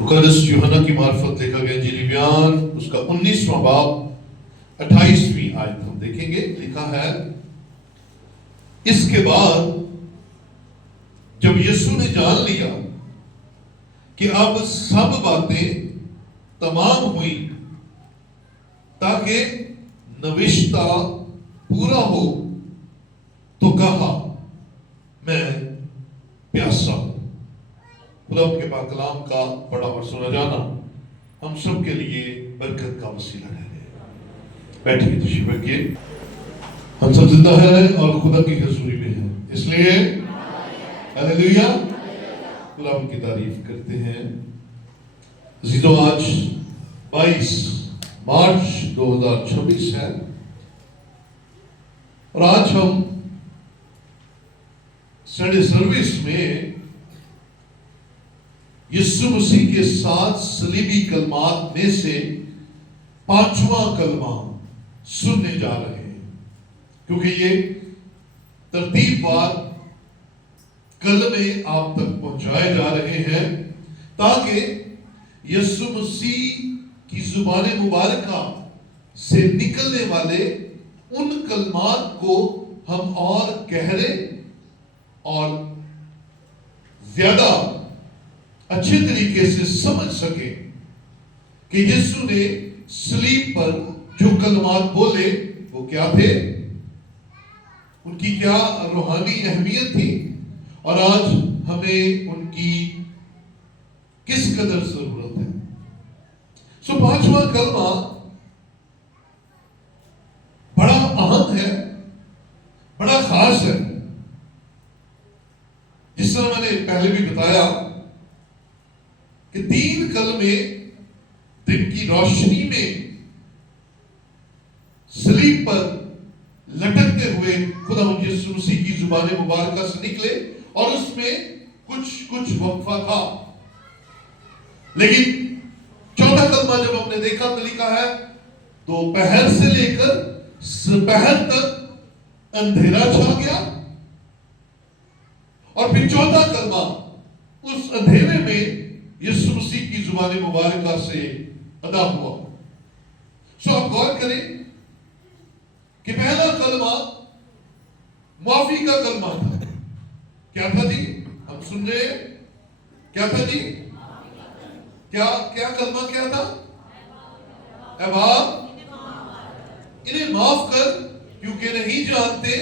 مقدس یوحنا کی معرفت لکھا گیا انجیل بیان اس کا 19واں باب 28ویں آیت ہم دیکھیں گے. لکھا ہے اس کے بعد جب یسوع نے جان لیا کہ اب سب باتیں تمام ہوئی تاکہ نوشتہ پورا ہو تو کہا میں پیاسا ہوں. خدا کے پاک کلام کا پڑھا اور سنا جانا ہم سب کے لیے برکت کا وسیلہ ہے. بیٹھیے تشریف رکھیے. ہم سب زندہ ہیں اور خدا کی حضوری میں ہیں، اس لیے ہلیلویا خدا کی تعریف کرتے ہیں. عزیزو آج 22 مارچ 2026 ہے اور آج ہم سنڈے سروس میں یسوع مسیح کے 7 صلیبی کلمات میں سے 5واں کلمہ سننے جا رہے ہیں، کیونکہ یہ ترتیب وار کلمے آپ تک پہنچائے جا رہے ہیں تاکہ یسوع مسیح کی زبان مبارکہ سے نکلنے والے ان کلمات کو ہم اور گہرے اور زیادہ اچھے طریقے سے سمجھ سکیں کہ یسوع نے صلیب پر جو کلمات بولے وہ کیا تھے، ان کی کیا روحانی اہمیت تھی اور آج ہمیں ان کی کس قدر ضرورت ہے. 5واں کلمہ بڑا اہم ہے، بڑا خاص ہے. جس طرح میں نے پہلے بھی بتایا کہ 3 کلمے دن کی روشنی میں صلیب پر لٹکتے ہوئے خدا یسوع مسیح کی زبان مبارکہ سے نکلے اور اس میں کچھ وقفہ تھا. لیکن 4تھا کلمہ جب ہم نے دیکھا تو لکھا ہے دوپہر سے لے کر سپہر تک اندھیرا چھا گیا اور پھر 4تھا کلمہ اس اندھیرے میں یسوع مسیح کی زبان مبارکہ سے ادا ہوا. آپ غور کریں کہ پہلا کلمہ معافی کا کلمہ تھا. کیا تھا جی؟ ہم سن رہے ہیں کیا تھا جی؟ کیا کلمہ کیا تھا؟ اے باپ انہیں معاف کر کیونکہ نہیں جانتے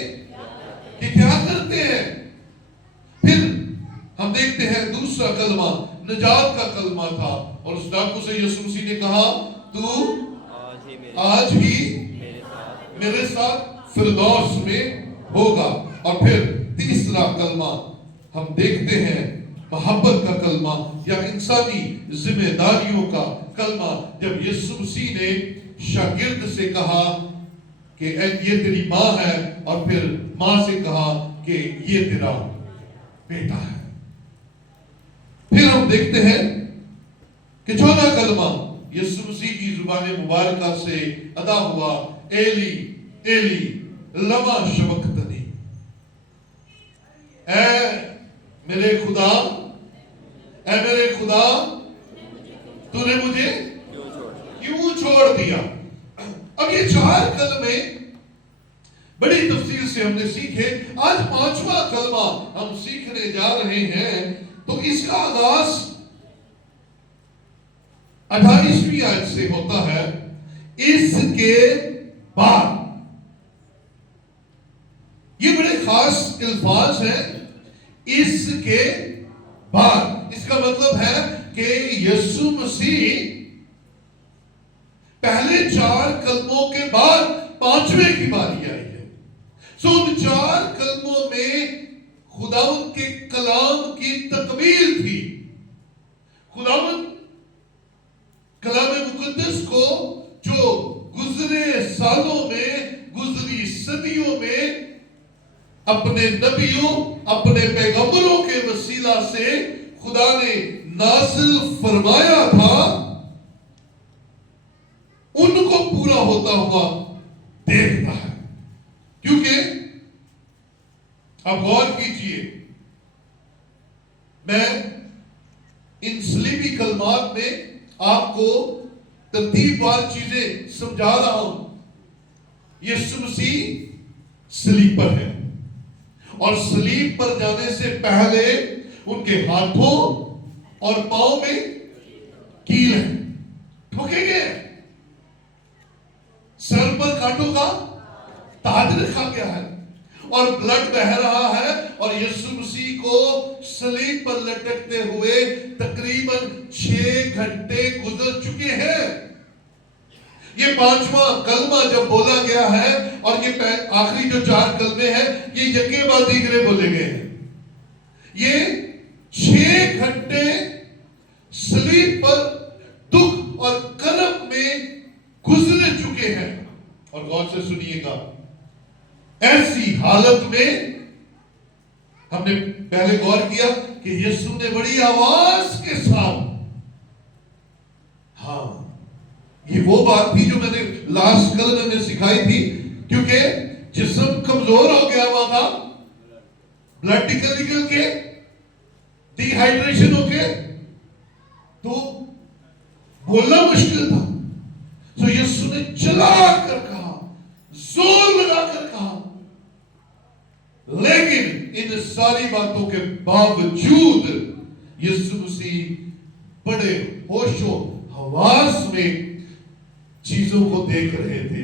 کہ کیا کرتے ہیں. پھر ہم دیکھتے ہیں دوسرا کلمہ نجات کا کلمہ تھا اور اس ڈاکو سے یسوع مسیح نے کہا تو آج ہی میرے ساتھ فردوس میں ہوگا. اور پھر تیسرا کلمہ ہم دیکھتے ہیں محبت کا کلمہ یا انسانی ذمہ داریوں کا کلمہ، جب یسوع مسیح نے شاگرد سے کہا کہ یہ تیری ماں ہے اور پھر ماں سے کہا کہ یہ تیرا بیٹا ہے. پھر ہم دیکھتے ہیں کہ 4تھا کلمہ یسوع مسیح کی زبان مبارکہ سے ادا ہوا ایلی ایلی لما شبقتنی. اے میرے خدا تو نے مجھے کیوں چھوڑ دیا. اب یہ 4 کلمے بڑی تفصیل سے ہم نے سیکھے. آج 5واں کلمہ ہم سیکھنے جا رہے ہیں تو اس کا آغاز 28ویں آیت سے ہوتا ہے اس کے بعد. یہ بڑے خاص الفاظ ہیں، اس کے بعد. اس کا مطلب ہے کہ یسوع مسیح پہلے 4 کلموں کے بعد 5ویں کی باری آئی ہے. ان 4 کلموں میں خداوند کے کلام کی تکمیل تھی. خداوند کلام مقدس کو جو گزرے سالوں میں، گزری صدیوں میں اپنے نبیوں، اپنے پیغمبروں کے وسیلہ سے خدا نے نازل فرمایا تھا، ان کو پورا ہوتا ہوا دیکھتا ہے. کیونکہ اب غور کیجئے، میں ان صلیبی کلمات کلمات میں آپ کو ترتیب وار چیزیں سمجھا رہا ہوں. یسوع مسیح صلیب پر ہے اور صلیب پر جانے سے پہلے ان کے ہاتھوں اور پاؤں میں کیل ہے, ٹھوکے گئے, سر پر کانٹوں کا تاج رکھا گیا ہے اور بلڈ بہ رہا ہے, اور یسوع مسیح کو صلیب پر لٹکتے ہوئے تقریباً 6 گھنٹے گزر چکے ہیں. یہ 5واں کلمہ جب بولا گیا ہے اور یہ آخری جو 4 کلمے ہیں یہ یکے بعد دیگرے بولے گئے ہیں. یہ 6 گھنٹے صلیب پر دکھ اور کرب میں گزر چکے ہیں. اور غور سے سنیے گا, ایسی حالت میں ہم نے پہلے غور کیا کہ یسوع نے بڑی آواز کے ساتھ, ہاں یہ وہ بات تھی جو میں نے لاسٹ کل میں سکھائی تھی, کیونکہ جسم کمزور ہو گیا ہوا تھا, بلڈ نکل کے, ڈی ہائیڈریشن ہو کے, تو بولنا مشکل تھا. تو یسوع نے چلا کر کہا, زور لگا کر کہا, لیکن ان ساری باتوں کے باوجود یسوع مسیح بڑے ہوش و حواس میں چیزوں کو دیکھ رہے تھے.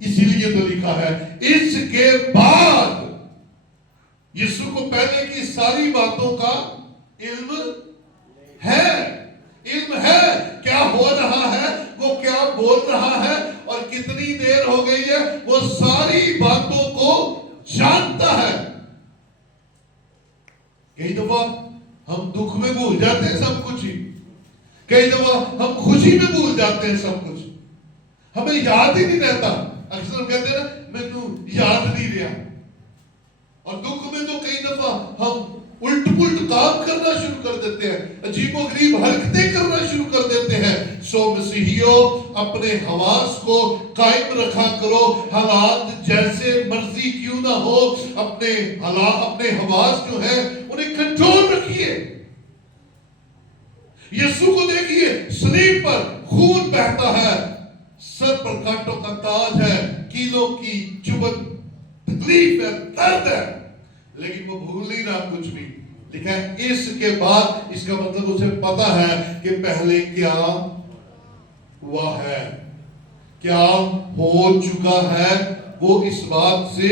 اسی لیے تو لکھا ہے اس کے بعد یسوع کو پہلے کی ساری باتوں کا علم ہے کیا ہو رہا ہے, وہ کیا بول رہا ہے اور کتنی دیر ہو گئی ہے, وہ ساری باتوں کو جانتا ہے. کئی دفعہ ہم دکھ میں بھول جاتے ہیں سب کچھ ہی, کئی دفعہ ہم خوشی میں بھول جاتے ہیں سب کچھ, ہمیں یاد ہی نہیں رہتا. اکثر کہتے ہیں نا میں یاد نہیں رہا, اور دکھ میں تو کئی دفعہ ہم الٹ پلٹ کام کرنا شروع کر دیتے ہیں, عجیب و غریب حرکتیں کرنا شروع کر دیتے ہیں. سو مسیحیوں اپنے حواس کو قائم رکھا کرو, حالات جیسے مرضی کیوں نہ ہو, اپنے حواس جو ہیں انہیں کنٹرول رکھیے. یسوع کو دیکھیے, صلیب پر خون بہتا ہے, سر پر کانٹوں کا تاج ہے, کیلوں کی چبھن تکلیف ہے, درد ہے, لیکن وہ بھول نہیں رہا کچھ بھی. لکھا ہے اس کے بعد, اس کا مطلب اسے پتا ہے کہ پہلے کیا ہوا ہے, کیا ہو چکا ہے, وہ اس بات سے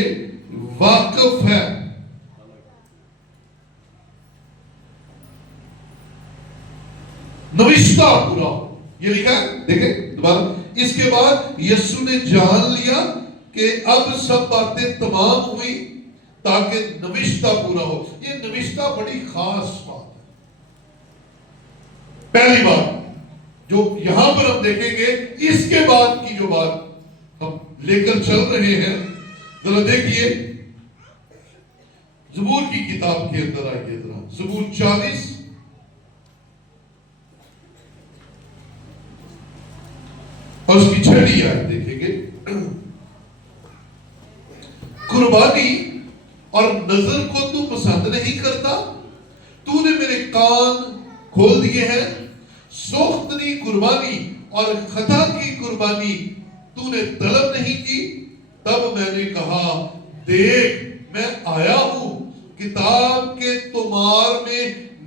واقف ہے. نوشتہ پورا, یہ لکھا ہے دیکھیں دوبارہ, اس کے بعد یسوع نے جان لیا کہ اب سب باتیں تمام ہوئی تاکہ نوشتہ پورا ہو. یہ نوشتہ بڑی خاص بات ہے. پہلی بات جو یہاں پر ہم دیکھیں گے, اس کے بعد کی جو بات ہم لے کر چل رہے ہیں, ذرا دیکھیے زبور کی کتاب کے اندر آئیے ذرا, زبور 40 اور اس کی 6 آیت دیکھیں گے. قربانی اور نظر کو تو پسند نہیں کرتا, تو نے میرے کان کھول دیے ہیں. سوختنی قربانی اور خطا کی قربانی تو نے طلب نہیں کی. تب میں نے کہا دیکھ میں آیا ہوں, کتاب کے تمار میں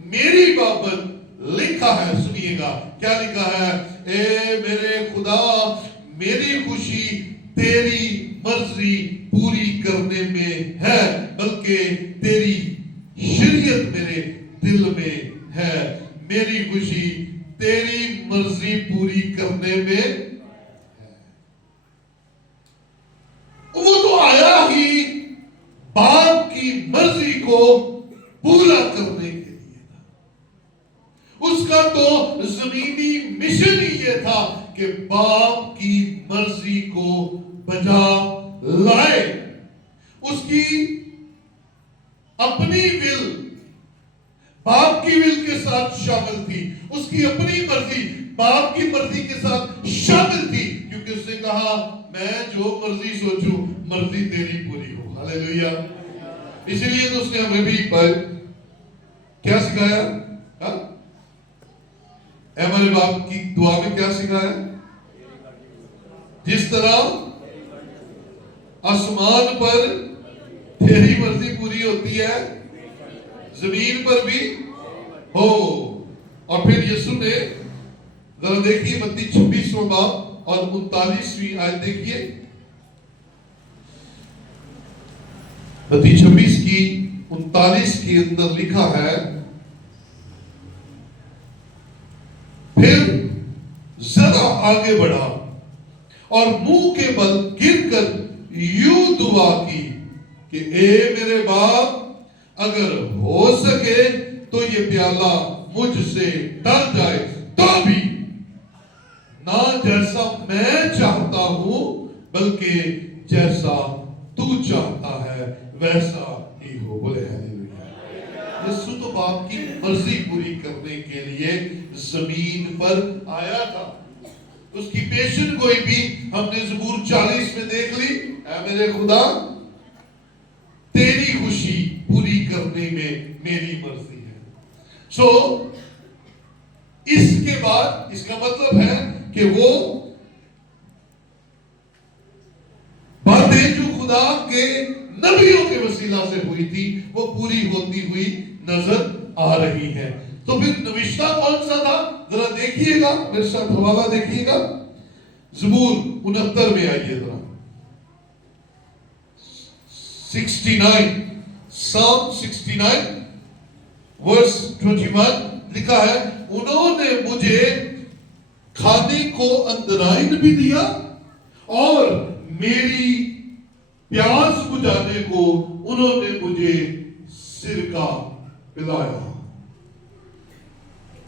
میری بابت لکھا ہے. سنیے گا کیا لکھا ہے, اے میرے خدا میری خوشی تیری مرضی پوری کرنے میں ہے, بلکہ تیری شریعت میرے دل میں ہے. میری خوشی تیری مرضی پوری کرنے میں ہے. وہ تو آیا ہی باپ کی مرضی کو پورا کرنے کے لیے تھا. اس کا تو زمینی مشن ہی یہ تھا کہ باپ کی مرضی کو بجا لائے. اس کی اپنی ول باپ کی ول کے ساتھ شامل تھی, اس کی اپنی مرضی باپ کی مرضی کے ساتھ شامل تھی, کیونکہ اس نے کہا میں جو مرضی سوچوں مرضی تیری پوری ہو. ہاللیلویا. اسی لیے تو اس نے ہمیں بھی کیا سکھایا, اے ہمارے باپ کی دعا میں کیا سکھایا؟ جس طرح آسمان پر تیری مرضی پوری ہوتی ہے زمین پر بھی ہو. اور پھر یسوع نے ذرا دیکھیے متی 26واں باب اور 39ویں آیت دیکھیے. متی 26 کی 39 کے اندر لکھا ہے پھر ذرا آگے بڑھا اور منہ کے بل گر کر یوں دعا کی کہ اے میرے باپ اگر ہو سکے تو یہ پیالہ مجھ سے ٹل جائے تو بھی نہ جیسا میں چاہتا ہوں بلکہ جیسا تو چاہتا ہے ویسا ہی ہو. بولے ہاللیلویا. یسوع تو باپ کی مرضی پوری کرنے کے لیے زمین پر آیا تھا. اس کی پیشن گوئی بھی ہم نے زبور 40 میں دیکھ لی. اے میرے خدا تیری خوشی پوری کرنے میں میری مرضی ہے. سو اس کے بعد اس کا مطلب ہے کہ وہ باتیں جو خدا کے نبیوں کے وسیلہ سے ہوئی تھی وہ پوری ہوتی ہوئی نظر آ رہی ہے. تو پھر نوشتہ کون سا تھا؟ ذرا دیکھیے گا میرے ساتھ حوالہ دیکھیے گا زبور 69 میں آئیے ذرا. 69 Psalm 69 verse 21 لکھا ہے انہوں نے مجھے کھانے کو اندرائن بھی دیا اور میری پیاس بجھانے کو انہوں نے مجھے سرکہ پلایا.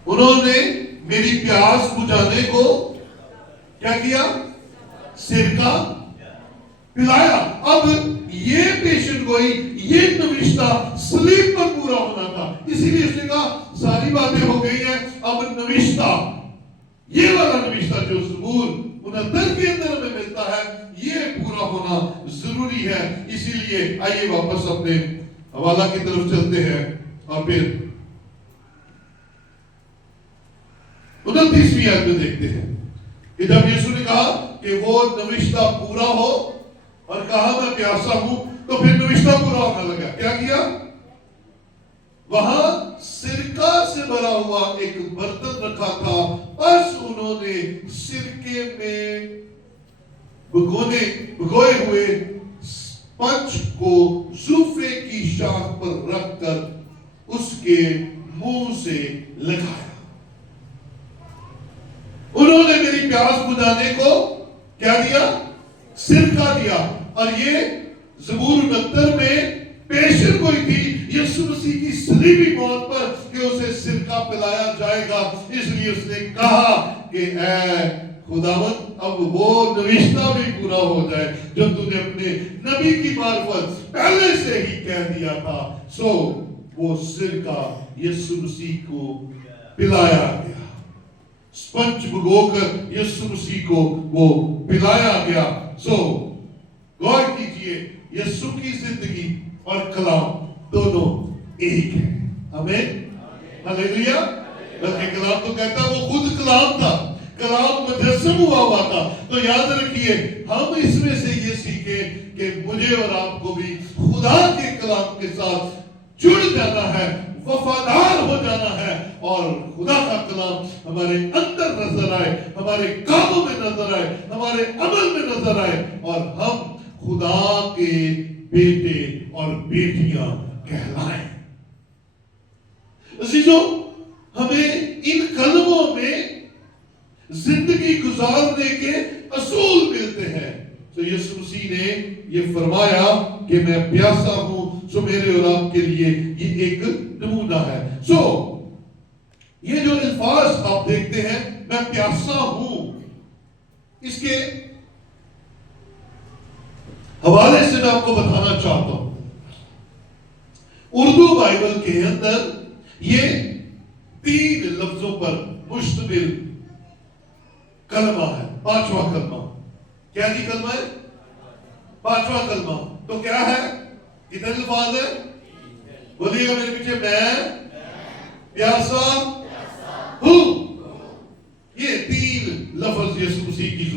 انہوں نے میری پیاس بجھانے کو کیا کیا؟ سرکہ پلایا. اب یہ پیشن گوئی یہ نوشتہ صلیب پر پورا ہونا تھا. اسی لیے اس نے کہا ساری باتیں ہو گئی ہیں اب نوشتہ یہ والا نوشتہ جو زبور 69 کے اندر ہمیں ملتا ہے یہ پورا ہونا ضروری ہے. اسی لیے آئیے واپس اپنے حوالہ کی طرف چلتے ہیں اور پھر 29ویں آیت میں دیکھتے ہیں کہ جب یسوع نے کہا کہ وہ نوشتہ پورا ہو اور کہا میں پیاسا ہوں تو پھر نوشتہ پورا ہونے لگا. کیا کیا؟ وہاں سرکہ سے بھرا ہوا ایک برتن رکھا تھا. بس انہوں نے سرکے میں بھگوئے ہوئے اسپنج کو زوفے کی شاخ پر رکھ کر اس کے منہ سے لگایا. انہوں نے میری پیاس بجھانے کو کیا دیا؟ سرکہ دیا. اور یہ زبور 69 میں پیشن گوئی تھی یسوع مسیح کی صلیبی موت پر کہ اسے سرکہ پلایا جائے گا. اس لیے اس نے کہا کہ اے خداوند اب وہ نوشتہ بھی پورا ہو جائے جو تو نے اپنے نبی کی معرفت پہلے سے ہی کہہ دیا تھا. سو وہ سرکہ یسوع مسیح کو پلایا گیا. اسپنج بھگو کر یسوع مسیح کو وہ پلایا گیا. سو غور کیجئے یسوع کی زندگی اور کلام دونوں ایک ہیں. آمین ہلیلویا. بلکہ کلام تو کہتا ہے وہ خود کلام تھا. کلام مجسم ہوا تھا. تو یاد رکھیے ہم اس میں سے یہ سیکھیں کہ مجھے اور آپ کو بھی خدا کے کلام کے ساتھ جڑ جانا ہے وفادار ہو جانا ہے اور خدا کا کلام ہمارے اندر نظر آئے ہمارے کاموں میں نظر آئے ہمارے عمل میں نظر آئے اور ہم خدا کے بیٹے اور بیٹیاں کہلائیں. عزیزوں ہمیں ان کلموں میں زندگی گزارنے کے اصول ملتے ہیں. تو یسوع مسیح نے یہ فرمایا کہ میں پیاسا ہوں سو میرے اور آپ کے لیے یہ ایک نمونہ ہے. سو یہ جو الفاظ آپ دیکھتے ہیں میں پیاسا ہوں اس کے حوالے سے میں آپ کو بتانا چاہتا ہوں. اردو بائبل کے اندر یہ 3 لفظوں پر مشتمل کلمہ ہے. 5واں کلمہ کیا جی کلمہ ہے؟ 5واں کلمہ. تو کیا ہے؟ کتنے الفاظ ہے؟ بولیے گا میرے پیچھے میں پیاسا ہوں.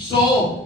100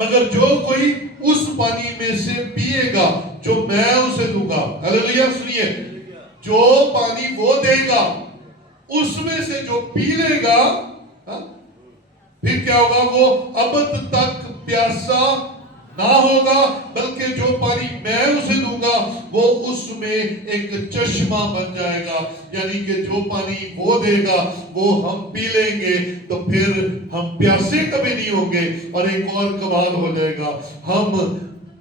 مگر جو کوئی اس پانی میں سے پیے گا جو میں اسے دوں گا، ہلیلویا، سنیے، جو پانی وہ دے گا اس میں سے جو پی لے گا، پھر کیا ہوگا؟ وہ ابد تک پیاسا نہ ہوگا، بلکہ جو پانی میں اسے دوں گا وہ اس میں ایک چشمہ بن جائے گا۔ یعنی کہ جو پانی وہ دے گا وہ ہم پی لیں گے تو پھر ہم پیاسے کبھی نہیں ہوں گے، اور ایک اور کمال ہو جائے گا، ہم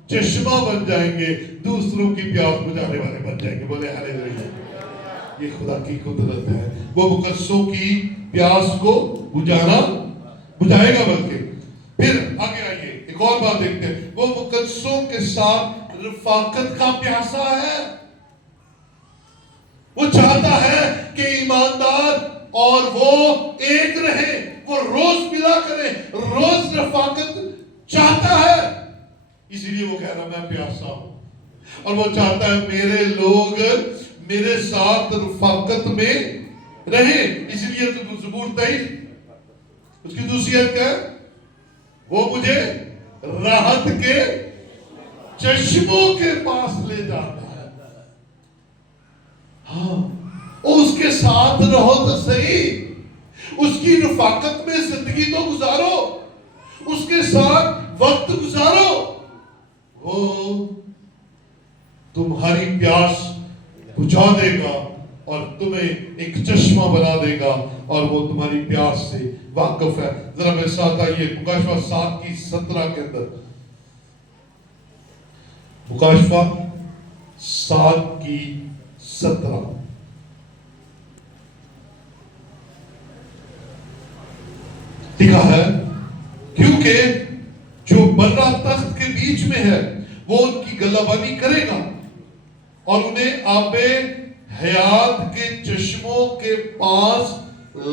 چشمہ بن جائیں گے، دوسروں کی پیاس بجھانے والے بن جائیں گے۔ بولے ہلیلویا! یہ خدا کی قدرت ہے، وہ مقدسوں کی پیاس کو بجھائے گا۔ بلکہ پھر آگے آئیے ایک اور بات دیکھتے ہیں، وہ مقدسوں کے ساتھ رفاقت کا پیاسا ہے۔ وہ چاہتا ہے کہ ایماندار اور وہ ایک رہے، وہ روز ملا کرے، روز رفاقت چاہتا ہے۔ اسی لیے وہ کہہ رہا میں پیاسا ہوں، اور وہ چاہتا ہے میرے لوگ میرے ساتھ رفاقت میں رہیں۔ اسی لیے تو زبور 23 اس کی دوسری آیت کیا ہے؟ وہ مجھے راحت کے چشموں کے پاس لے جاتا ہے۔ ہاں، اس کے ساتھ رہو تو صحیح، اس کی رفاقت میں زندگی تو گزارو، اس کے ساتھ وقت گزارو، وہ تمہاری پیاس بجھا دے گا اور تمہیں ایک چشمہ بنا دے گا، اور وہ تمہاری پیاس سے واقف ہے۔ ذرا میرے ساتھ آئیے مکاشفہ 7:17 کے اندر، مکاشفہ 7:17 لکھا ہے، کیونکہ جو برہ تخت کے بیچ میں ہے وہ ان کی گلہبانی کرے گا اور انہیں آب حیات کے چشموں کے پاس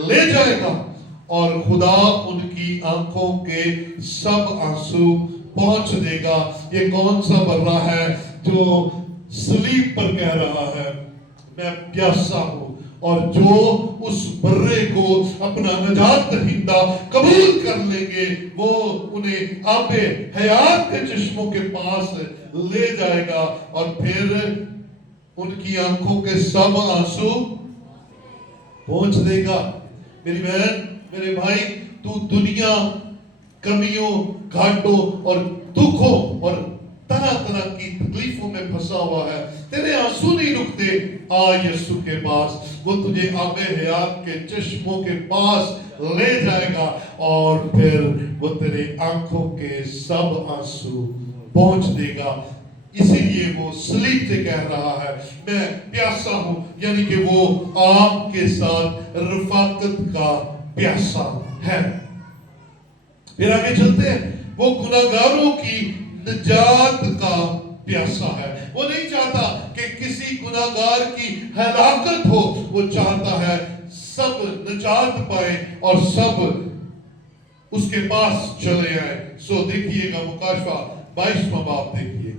لے جائے گا، اور خدا ان کی آنکھوں کے سب آنسو پہنچ دے گا۔ یہ کون سا برہ ہے جو صلیب پر کہہ رہا ہے میں پیاسا ہوں، اور جو اس برے کو اپنا نجات دہندہ قبول کر لیں گے وہ انہیں آب حیات کے چشموں کے پاس لے جائے گا، اور پھر ان کی آنکھوں کے سب آنسو پہنچ دے گا۔ میری بہن، میرے بھائی، تو دنیا کمیوں، گھاٹوں اور دکھوں اور طرح طرح کی تکلیفوں میں پھنسا ہوا ہے، تیرے آنسو نہیں رکتے، آ یسوع کے پاس، وہ تجھے آب حیات کے چشموں کے پاس لے جائے گا، اور پھر وہ تیرے آنکھوں کے سب آنسو پہنچ دے گا۔ اسی لیے وہ صلیب سے کہہ رہا ہے میں پیاسا ہوں، یعنی کہ وہ آپ کے ساتھ رفاقت کا پیاسا ہے۔ پھر آگے چلتے ہیں، وہ گناہگاروں کی نجات کا پیاسا ہے۔ وہ نہیں چاہتا کہ کسی گناہگار کی ہلاکت ہو، وہ چاہتا ہے سب نجات پائیں اور سب اس کے پاس چلے آئیں۔ سو دیکھیے گا مکاشفہ 22واں باب، دیکھیے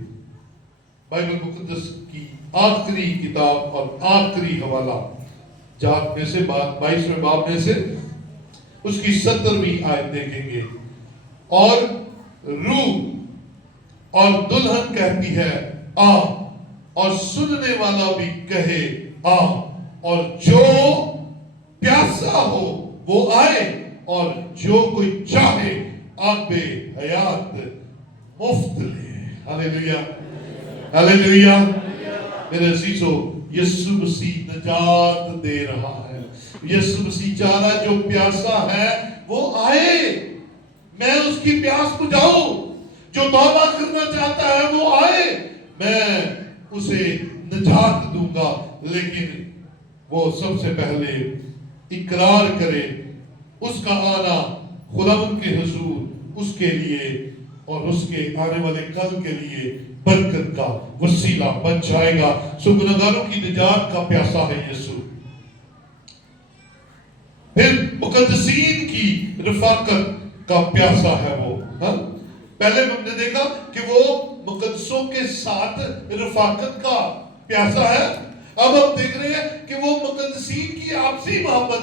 بائبل مقدس کی آخری کتاب اور آخری حوالہ، جہاں میں سے 22ویں باب میں سے اس کی 17ویں آیت دیکھیں گے، اور روح اور دلہن کہتی ہے آ، اور سننے والا بھی کہے آ، اور جو پیاسا ہو وہ آئے، اور جو کوئی چاہے آب حیات مفت لے۔ ہلیلویا، ہلیلویا۔ میرے عزیزو، یسوع مسیح نجات دے رہا ہے۔ یسوع مسیح چاہ رہا جو پیاسا ہے وہ آئے، میں اس کی پیاس بجھاؤں۔ جو توبہ کرنا چاہتا ہے وہ آئے، میں اسے نجات دوں گا، لیکن وہ سب سے پہلے اقرار کرے اس کا آنا خداوند کے حضور اس کے لیے اور اس کے آنے والے کل کے لیے برکت کا وسیلہ بن جائے گا۔ سو گناہگاروں کی نجات کا پیاسا ہے یسوع۔ پھر مقدسین کی رفاقت کا پیاسا ہے وہ۔ پہلے ہم نے دیکھا کہ وہ مقدسوں کے ساتھ رفاقت کا پیاسا ہے، اب ہم دیکھ رہے ہیں کہ وہ مقدسین کی آپسی محبت،